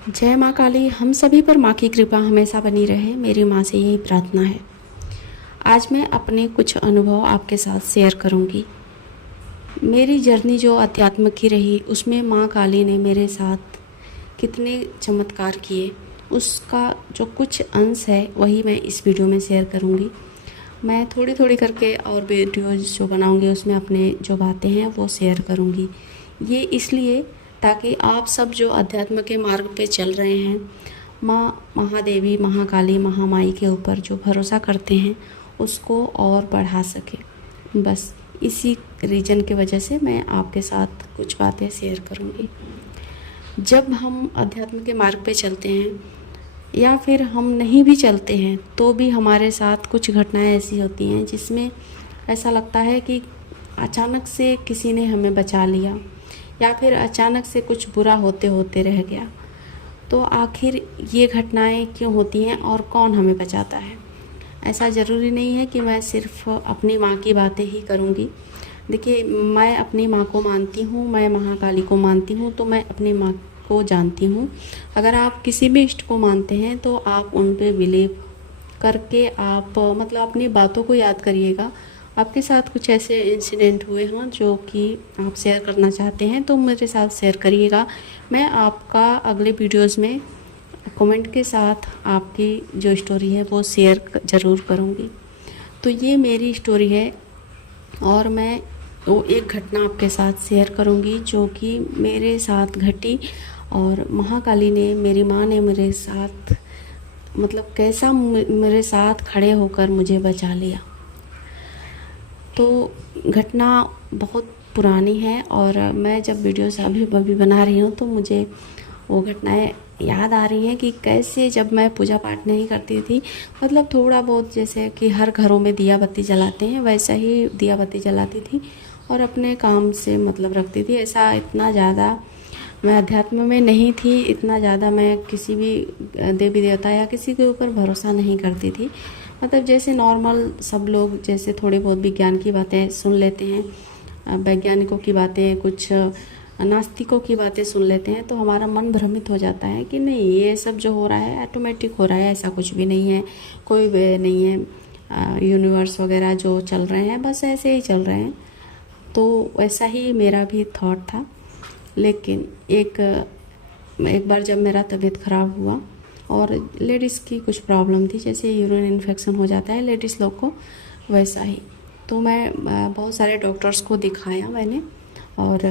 जय माँ काली। हम सभी पर माँ की कृपा हमेशा बनी रहे, मेरी माँ से यही प्रार्थना है। आज मैं अपने कुछ अनुभव आपके साथ शेयर करूँगी। मेरी जर्नी जो अध्यात्म की रही, उसमें माँ काली ने मेरे साथ कितने चमत्कार किए, उसका जो कुछ अंश है वही मैं इस वीडियो में शेयर करूँगी। मैं थोड़ी थोड़ी करके और वीडियोज़ जो बनाऊँगी उसमें अपने जो बातें हैं वो शेयर करूँगी। ये इसलिए ताकि आप सब जो अध्यात्म के मार्ग पे चल रहे हैं, माँ महादेवी, महाकाली, महामाई के ऊपर जो भरोसा करते हैं, उसको और बढ़ा सके। बस इसी रीज़न की वजह से मैं आपके साथ कुछ बातें शेयर करूँगी। जब हम अध्यात्म के मार्ग पे चलते हैं या फिर हम नहीं भी चलते हैं तो भी हमारे साथ कुछ घटनाएं ऐसी होती हैं जिसमें ऐसा लगता है कि अचानक से किसी ने हमें बचा लिया या फिर अचानक से कुछ बुरा होते होते रह गया। तो आखिर ये घटनाएं क्यों होती हैं और कौन हमें बचाता है? ऐसा ज़रूरी नहीं है कि मैं सिर्फ अपनी माँ की बातें ही करूँगी। देखिए, मैं अपनी माँ को मानती हूँ, मैं महाकाली को मानती हूँ, तो मैं अपनी माँ को जानती हूँ। अगर आप किसी भी इष्ट को मानते हैं तो आप उन पे बिलीव करके आप मतलब अपनी बातों को याद करिएगा। आपके साथ कुछ ऐसे इंसिडेंट हुए हों जो कि आप शेयर करना चाहते हैं तो मेरे साथ शेयर करिएगा। मैं आपका अगले वीडियोज़ में कमेंट के साथ आपकी जो स्टोरी है वो शेयर ज़रूर करूँगी। तो ये मेरी स्टोरी है और मैं वो एक घटना आपके साथ शेयर करूँगी जो कि मेरे साथ घटी और महाकाली ने, मेरी माँ ने मेरे साथ मतलब कैसा मेरे साथ खड़े होकर मुझे बचा लिया। तो घटना बहुत पुरानी है और मैं जब वीडियोस अभी अभी बना रही हूँ तो मुझे वो घटनाएं याद आ रही हैं कि कैसे जब मैं पूजा पाठ नहीं करती थी, मतलब थोड़ा बहुत जैसे कि हर घरों में दिया बत्ती जलाते हैं वैसा ही दिया बत्ती जलाती थी और अपने काम से मतलब रखती थी। ऐसा इतना ज़्यादा मैं अध्यात्म में नहीं थी, इतना ज़्यादा मैं किसी भी देवी देवता या किसी के ऊपर भरोसा नहीं करती थी। मतलब जैसे नॉर्मल सब लोग जैसे थोड़े बहुत विज्ञान की बातें सुन लेते हैं, वैज्ञानिकों की बातें, कुछ नास्तिकों की बातें सुन लेते हैं तो हमारा मन भ्रमित हो जाता है कि नहीं, ये सब जो हो रहा है ऑटोमेटिक हो रहा है, ऐसा कुछ भी नहीं है, कोई वे नहीं है, यूनिवर्स वगैरह जो चल रहे हैं बस ऐसे ही चल रहे हैं। तो वैसा ही मेरा भी थॉट था। लेकिन एक बार जब मेरा तबीयत ख़राब हुआ और लेडीज़ की कुछ प्रॉब्लम थी, जैसे यूरिन इन्फेक्शन हो जाता है लेडीज़ लोग को, वैसा ही। तो मैं बहुत सारे डॉक्टर्स को दिखाया मैंने और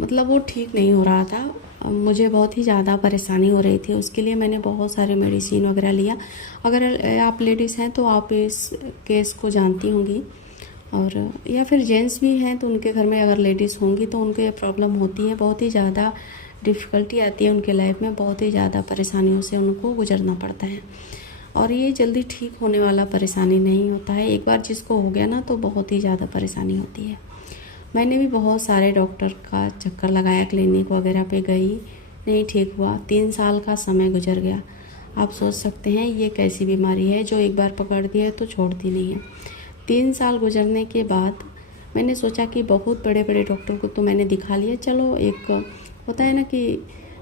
मतलब वो ठीक नहीं हो रहा था, मुझे बहुत ही ज़्यादा परेशानी हो रही थी। उसके लिए मैंने बहुत सारे मेडिसिन वगैरह लिया। अगर आप लेडीज़ हैं तो आप इस केस को जानती होंगी, और या फिर जेंट्स भी हैं तो उनके घर में अगर लेडीज़ होंगी तो उनको ये प्रॉब्लम होती है, बहुत ही ज़्यादा डिफ़िकल्टी आती है उनके लाइफ में, बहुत ही ज़्यादा परेशानियों से उनको गुजरना पड़ता है और ये जल्दी ठीक होने वाला परेशानी नहीं होता है। एक बार जिसको हो गया ना तो बहुत ही ज़्यादा परेशानी होती है। मैंने भी बहुत सारे डॉक्टर का चक्कर लगाया, क्लिनिक वगैरह पे गई, नहीं ठीक हुआ। 3 साल का समय गुजर गया। आप सोच सकते हैं ये कैसी बीमारी है जो एक बार पकड़ती है तो छोड़ती नहीं है। 3 साल गुजरने के बाद मैंने सोचा कि बहुत बड़े बड़े डॉक्टर को तो मैंने दिखा लिया, चलो एक होता है ना कि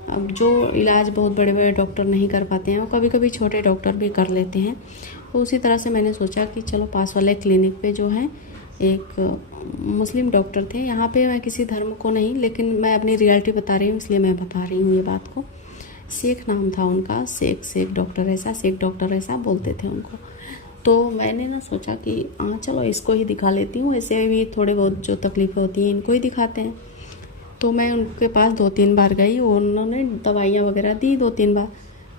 अब जो इलाज बहुत बड़े बड़े डॉक्टर नहीं कर पाते हैं वो कभी कभी छोटे डॉक्टर भी कर लेते हैं। तो उसी तरह से मैंने सोचा कि चलो पास वाले क्लिनिक पे जो है एक मुस्लिम डॉक्टर थे, यहाँ पे मैं किसी धर्म को नहीं, लेकिन मैं अपनी रियलिटी बता रही हूँ इसलिए मैं बता रही हूँ ये बात को। शेख नाम था उनका, शेख डॉक्टर ऐसा बोलते थे उनको। तो मैंने ना सोचा कि हाँ चलो इसको ही दिखा लेती हूँ, ऐसे भी थोड़े बहुत जो तकलीफ़ें होती हैं इनको ही दिखाते हैं। तो मैं उनके पास 2-3 बार गई, उन्होंने दवाइयाँ वगैरह दी 2-3 बार।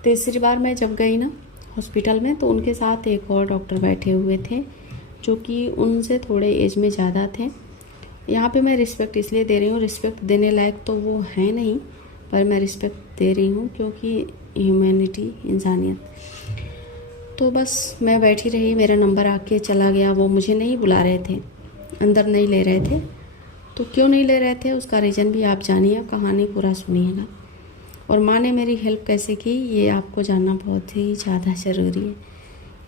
तीसरी बार मैं जब गई ना हॉस्पिटल में तो उनके साथ एक और डॉक्टर बैठे हुए थे जो कि उनसे थोड़े एज में ज़्यादा थे। यहाँ पे मैं रिस्पेक्ट इसलिए दे रही हूँ, रिस्पेक्ट देने लायक तो वो हैं नहीं, पर मैं रिस्पेक्ट दे रही हूँ क्योंकि ह्यूमैनिटी, इंसानियत। तो बस मैं बैठी रही, मेरा नंबर आके चला गया। वो मुझे नहीं बुला रहे थे, अंदर नहीं ले रहे थे। तो क्यों नहीं ले रहे थे उसका रीज़न भी आप जानिए, कहानी पूरा सुनिएगा। और माँ ने मेरी हेल्प कैसे की ये आपको जानना बहुत ही ज़्यादा ज़रूरी है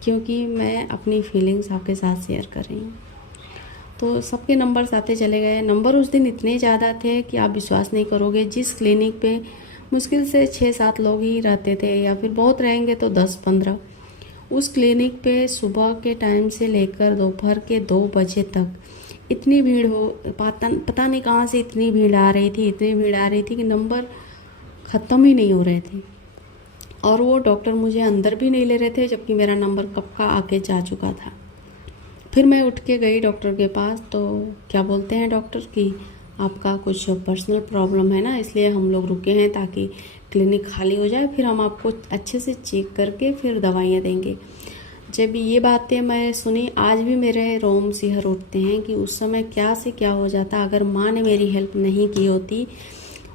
क्योंकि मैं अपनी फीलिंग्स आपके साथ शेयर कर रही हूँ। तो सबके नंबर्स आते चले गए। नंबर उस दिन इतने ज़्यादा थे कि आप विश्वास नहीं करोगे। जिस क्लिनिक पे मुश्किल से 6-7 लोग ही रहते थे, या फिर बहुत रहेंगे तो 10-15। उस क्लिनिक पे सुबह के टाइम से लेकर दोपहर के 2 बजे तक इतनी भीड़ पता नहीं कहाँ से इतनी भीड़ आ रही थी कि नंबर ख़त्म ही नहीं हो रहे थे। और वो डॉक्टर मुझे अंदर भी नहीं ले रहे थे, जबकि मेरा नंबर कब का आके जा चुका था। फिर मैं उठ के गई डॉक्टर के पास, तो क्या बोलते हैं डॉक्टर कि आपका कुछ पर्सनल प्रॉब्लम है ना, इसलिए हम लोग रुके हैं ताकि क्लिनिक खाली हो जाए, फिर हम आपको अच्छे से चेक करके फिर दवाइयाँ देंगे। जब ये बातें मैं सुनी, आज भी मेरे रोम सिहर उठते हैं कि उस समय क्या से क्या हो जाता अगर माँ ने मेरी हेल्प नहीं की होती।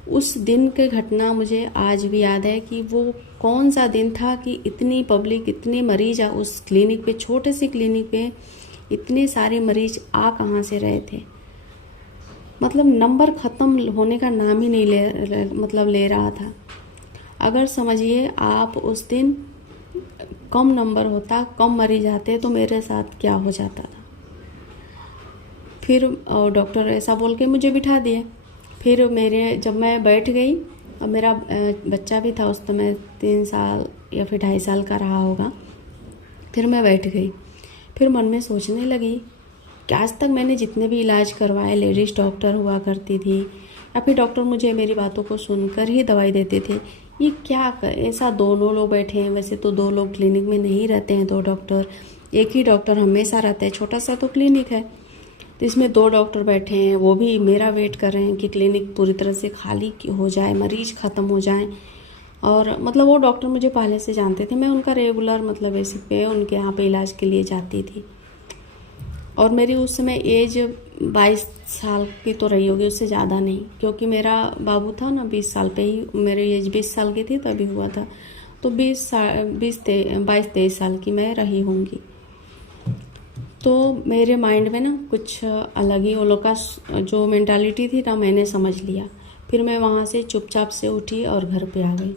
उस दिन की घटना मुझे आज भी याद है कि वो कौन सा दिन था कि इतनी पब्लिक, इतने मरीज उस क्लिनिक पे, छोटे से क्लिनिक पे इतने सारे मरीज आ कहाँ से रहे थे। मतलब नंबर ख़त्म होने का नाम ही नहीं ले रहा था। अगर समझिए आप उस दिन कम नंबर होता, कम मरीज आते तो मेरे साथ क्या हो जाता था। फिर डॉक्टर ऐसा बोल के मुझे बिठा दिए। फिर जब मैं बैठ गई, अब मेरा बच्चा भी था उस समय, 3 साल या फिर 2.5 साल का रहा होगा। फिर मैं बैठ गई, फिर मन में सोचने लगी कि आज तक मैंने जितने भी इलाज करवाए, लेडीज़ डॉक्टर हुआ करती थी या फिर डॉक्टर मुझे मेरी बातों को सुनकर ही दवाई देते थे, ये क्या ऐसा 2 लोग बैठे हैं। वैसे तो 2 लोग क्लिनिक में नहीं रहते हैं, 2 डॉक्टर, एक ही डॉक्टर हमेशा रहता है। छोटा सा तो क्लिनिक है, तो इसमें 2 डॉक्टर बैठे हैं, वो भी मेरा वेट कर रहे हैं कि क्लिनिक पूरी तरह से खाली हो जाए, मरीज ख़त्म हो जाए। और मतलब वो डॉक्टर मुझे पहले से जानते थे, मैं उनका रेगुलर मतलब बेसिक पे उनके यहाँ पे इलाज के लिए जाती थी। और मेरी उस समय एज 22 साल की तो रही होगी, उससे ज़्यादा नहीं, क्योंकि मेरा बाबू था ना 20 साल पे ही, मेरी एज 20 साल की थी तभी हुआ था, तो 22-23 साल की मैं रही होंगी। तो मेरे माइंड में ना कुछ अलग ही वो लोग का जो मेंटालिटी थी ना, मैंने समझ लिया। फिर मैं वहाँ से चुपचाप से उठी और घर पे आ गई।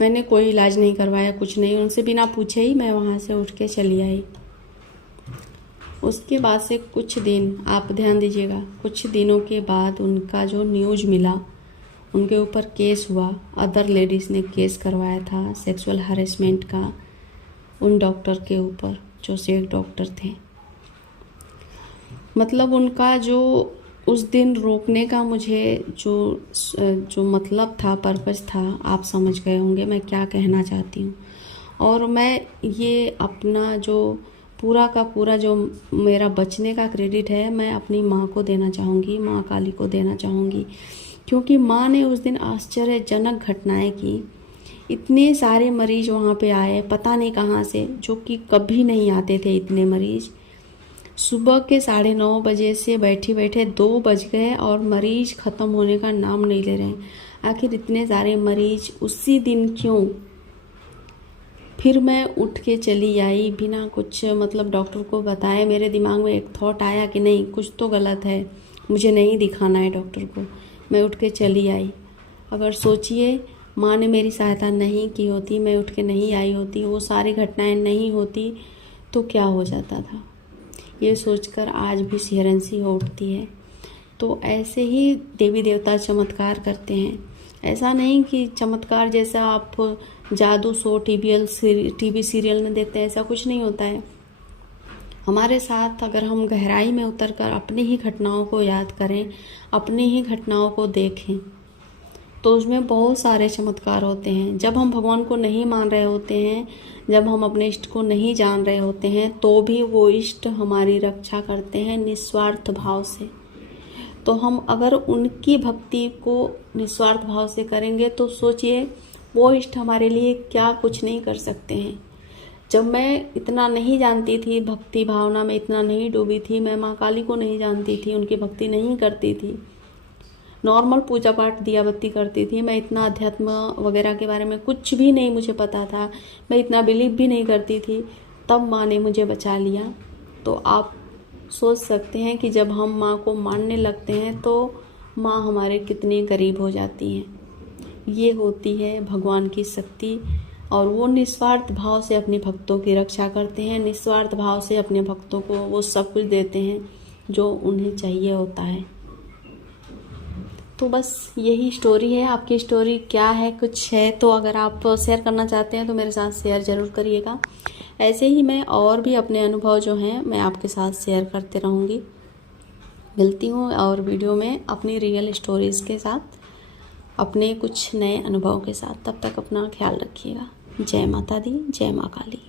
मैंने कोई इलाज नहीं करवाया, कुछ नहीं, उनसे बिना पूछे ही मैं वहाँ से उठ के चली आई। उसके बाद से कुछ दिन, आप ध्यान दीजिएगा, कुछ दिनों के बाद उनका जो न्यूज़ मिला, उनके ऊपर केस हुआ। अदर लेडीज़ ने केस करवाया था सेक्सुअल हरेसमेंट का उन डॉक्टर के ऊपर, जो सेक्स डॉक्टर थे। मतलब उनका जो उस दिन रोकने का मुझे जो मतलब था, पर्पस था, आप समझ गए होंगे मैं क्या कहना चाहती हूँ। और मैं ये अपना जो पूरा का पूरा जो मेरा बचने का क्रेडिट है, मैं अपनी माँ को देना चाहूँगी, माँ काली को देना चाहूँगी, क्योंकि माँ ने उस दिन आश्चर्यजनक घटनाएं की। इतने सारे मरीज वहाँ पे आए, पता नहीं कहाँ से, जो कि कभी नहीं आते थे इतने मरीज। सुबह के 9:30 बजे से बैठे बैठे 2 बज गए और मरीज ख़त्म होने का नाम नहीं ले रहे हैं। आखिर इतने सारे मरीज उसी दिन क्यों? फिर मैं उठ के चली आई बिना कुछ मतलब डॉक्टर को बताए। मेरे दिमाग में एक थॉट आया कि नहीं, कुछ तो गलत है, मुझे नहीं दिखाना है डॉक्टर को। मैं उठ के चली आई। अगर सोचिए माँ ने मेरी सहायता नहीं की होती, मैं उठ के नहीं आई होती, वो सारी घटनाएं नहीं होती, तो क्या हो जाता था, ये सोचकर आज भी सिहरन-सी हो उठती है। तो ऐसे ही देवी देवता चमत्कार करते हैं। ऐसा नहीं कि चमत्कार जैसा आप जादू शो टीवी सीरियल में देखते हैं, ऐसा कुछ नहीं होता है। हमारे साथ अगर हम गहराई में उतरकर अपनी ही घटनाओं को याद करें, अपनी ही घटनाओं को देखें, तो उसमें बहुत सारे चमत्कार होते हैं। जब हम भगवान को नहीं मान रहे होते हैं, जब हम अपने इष्ट को नहीं जान रहे होते हैं, तो भी वो इष्ट हमारी रक्षा करते हैं निस्वार्थ भाव से। तो हम अगर उनकी भक्ति को निस्वार्थ भाव से करेंगे, तो सोचिए वो इष्ट हमारे लिए क्या कुछ नहीं कर सकते हैं। जब मैं इतना नहीं जानती थी, भक्ति भावना में इतना नहीं डूबी थी, मैं माँ काली को नहीं जानती थी, उनकी भक्ति नहीं करती थी, नॉर्मल पूजा पाठ दिया बत्ती करती थी, मैं इतना अध्यात्म वगैरह के बारे में कुछ भी नहीं मुझे पता था, मैं इतना बिलीव भी नहीं करती थी, तब माँ ने मुझे बचा लिया। तो आप सोच सकते हैं कि जब हम माँ को मानने लगते हैं तो माँ हमारे कितने करीब हो जाती हैं। ये होती है भगवान की शक्ति, और वो निस्वार्थ भाव से अपने भक्तों की रक्षा करते हैं, निस्वार्थ भाव से अपने भक्तों को वो सब कुछ देते हैं जो उन्हें चाहिए होता है। तो बस यही स्टोरी है। आपकी स्टोरी क्या है, कुछ है तो अगर आप शेयर करना चाहते हैं तो मेरे साथ शेयर ज़रूर करिएगा। ऐसे ही मैं और भी अपने अनुभव जो हैं मैं आपके साथ शेयर करते रहूँगी। मिलती हूँ और वीडियो में अपनी रियल स्टोरीज़ के साथ, अपने कुछ नए अनुभव के साथ। तब तक अपना ख्याल रखिएगा। जय माता दी, जय माँ काली।